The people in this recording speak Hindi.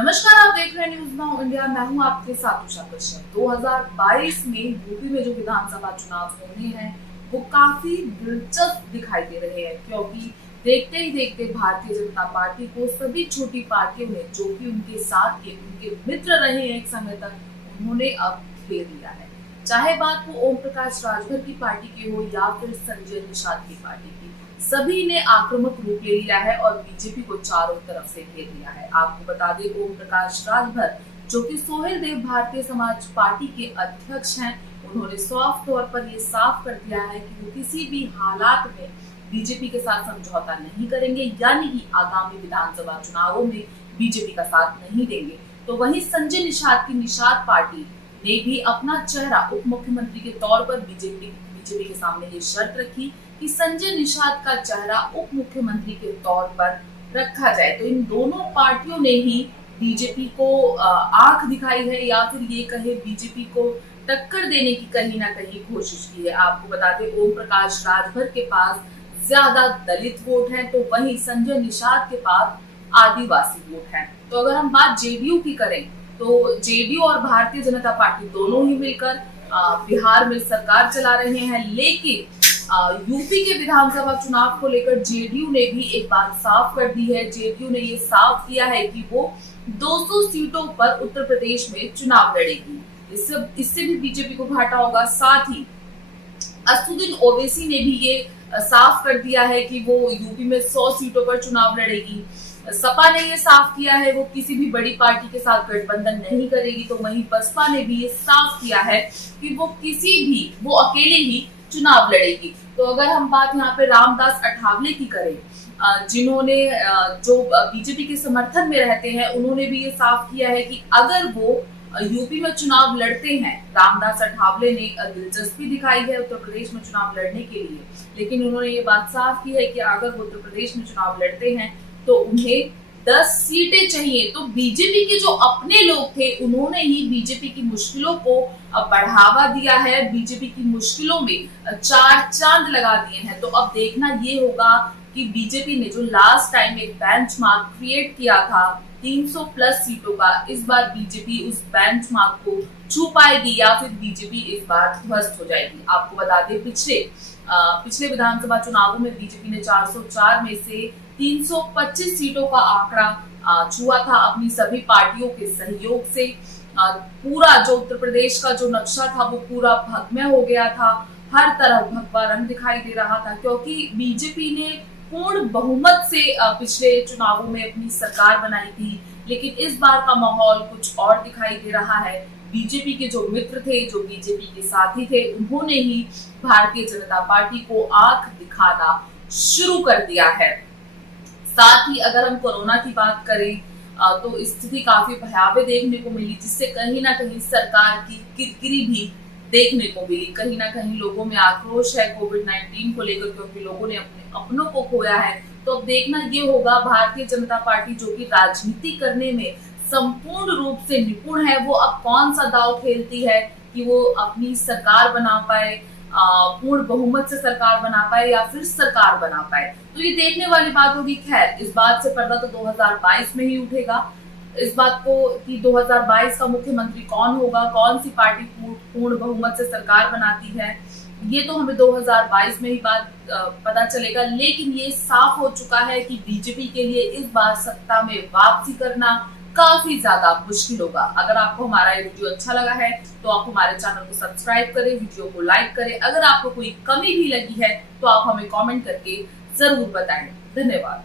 नमस्कार, आप देख रहे हैं न्यूज नाउ इंडिया। मैं हूं आपके साथ उषा कश्यप। 2022 में यूपी में जो विधानसभा चुनाव होने हैं वो काफी दिलचस्प दिखाई दे रहे हैं, क्योंकि देखते ही देखते भारतीय जनता पार्टी को सभी छोटी पार्टियों ने जो कि उनके साथ के उनके मित्र रहे हैं एक समय तक, उन्होंने अब घेर लिया है। चाहे बात वो ओम प्रकाश राजभर की पार्टी की हो या फिर संजय निषाद की पार्टी की, सभी ने आक्रामक रूप ले लिया है और बीजेपी को चारों तरफ से घेर लिया है। आपको बता दें, ओम प्रकाश राजभर जो कि सोहेल देव भारतीय समाज पार्टी के अध्यक्ष हैं, उन्होंने साफ तौर पर ये साफ कर दिया है कि वो किसी भी हालात में बीजेपी के साथ समझौता नहीं करेंगे, यानी कि आगामी विधानसभा चुनावों में बीजेपी का साथ नहीं देंगे। तो वहीं संजय निषाद की निषाद पार्टी ने भी अपना चेहरा उप मुख्यमंत्री के तौर पर बीजेपी के सामने ये शर्त रखी कि संजय निषाद का चेहरा उप मुख्यमंत्री के तौर पर रखा जाए। तो इन दोनों पार्टियों ने ही बीजेपी को आंख दिखाई है, या फिर ये कहे बीजेपी को टक्कर देने की कहीं ना कहीं कोशिश की है। आपको बता दें, ओम प्रकाश राजभर के पास ज्यादा दलित वोट हैं, तो वहीं संजय निषाद के पास आदिवासी वोट हैं। तो अगर हम बात जेडीयू की करें, तो जेडीयू और भारतीय जनता पार्टी दोनों ही मिलकर बिहार में सरकार चला रहे हैं, लेकिन यूपी के विधानसभा चुनाव को लेकर जेडीयू ने भी एक बात साफ कर दी है। जेडीयू ने ये साफ किया है कि वो 200 सीटों पर उत्तर प्रदेश में चुनाव लड़ेगी। इससे भी बीजेपी को घाटा होगा। साथ ही असदुद्दीन ओवैसी ने भी ये साफ कर दिया है कि वो यूपी में 100 सीटों पर चुनाव लड़ेगी। सपा ने ये साफ किया है वो किसी भी बड़ी पार्टी के साथ गठबंधन नहीं करेगी। तो वहीं बसपा ने भी ये साफ किया है कि वो अकेले ही चुनाव लड़ेगी। तो अगर हम बात यहाँ पे रामदास अठावले की करें, जिन्होंने जो बीजेपी के समर्थन में रहते हैं, उन्होंने भी ये साफ किया है कि अगर वो यूपी में चुनाव लड़ते हैं, रामदास अठावले ने दिलचस्पी दिखाई है उत्तर प्रदेश में चुनाव लड़ने के लिए, लेकिन उन्होंने ये बात साफ की है कि अगर वो उत्तर प्रदेश में चुनाव लड़ते हैं तो उन्हें 10 सीटें चाहिए। तो बीजेपी के जो अपने लोग थे, उन्होंने ही बीजेपी की मुश्किलों को बढ़ावा दिया है, बीजेपी की मुश्किलों में 4 चांद लगा दिए हैं। तो अब देखना ये होगा कि बीजेपी ने जो लास्ट टाइम एक बेंचमार्क क्रिएट किया था 300 प्लस सीटों का, इस बार बीजेपी उस बेंचमार्क को छू पाएगी या फिर बीजेपी इस बार ध्वस्त हो जाएगी। आपको बता दें, पिछले विधानसभा चुनावों में बीजेपी ने 404 में से 325 सीटों का आंकड़ा छुआ था अपनी सभी पार्टियों के सहयोग से। पूरा जो उत्तर प्रदेश का जो नक्शा था वो पूरा भगमय हो गया था, हर तरफ भगवा रंग दिखाई दे रहा था, क्योंकि बीजेपी ने पूर्ण बहुमत से पिछले चुनावों में अपनी सरकार बनाई थी। लेकिन इस बार का माहौल कुछ और दिखाई दे रहा है। बीजेपी के जो मित्र थे, जो बीजेपी के साथी थे, उन्होंने ही भारतीय जनता पार्टी को आंख दिखाना शुरू कर दिया है। साथ ही अगर हम कोरोना की बात करें तो स्थिति काफी भयावह देखने को मिली, जिससे कहीं ना कहीं सरकार की किरकिरी भी देखने को मिली। कहीं ना कहीं लोगों में आक्रोश है कोविड-19 को लेकर, क्योंकि लोगों ने अपने अपनों को खोया है। तो अब देखना ये होगा, भारतीय जनता पार्टी जो कि राजनीति करने में संपूर्ण रूप से निपुण है, वो अब कौन सा दांव खेलती है कि वो अपनी सरकार बना पाए, पूर्ण बहुमत से सरकार बना पाए या फिर सरकार बना पाए। तो ये देखने वाली बात होगी। खैर, इस बात से पर्दा तो 2022 में ही उठेगा, इस बात को कि 2022 का मुख्यमंत्री कौन होगा, कौन सी पार्टी पूर्ण बहुमत से सरकार बनाती है, ये तो हमें 2022 में ही बात पता चलेगा। लेकिन ये साफ हो चुका है कि बीजेपी के लिए इस बार सत्ता में वापसी करना काफी ज्यादा मुश्किल होगा। अगर आपको हमारा ये वीडियो अच्छा लगा है तो आप हमारे चैनल को सब्सक्राइब करें, वीडियो को लाइक करें। अगर आपको कोई कमी भी लगी है तो आप हमें कमेंट करके जरूर बताएं। धन्यवाद।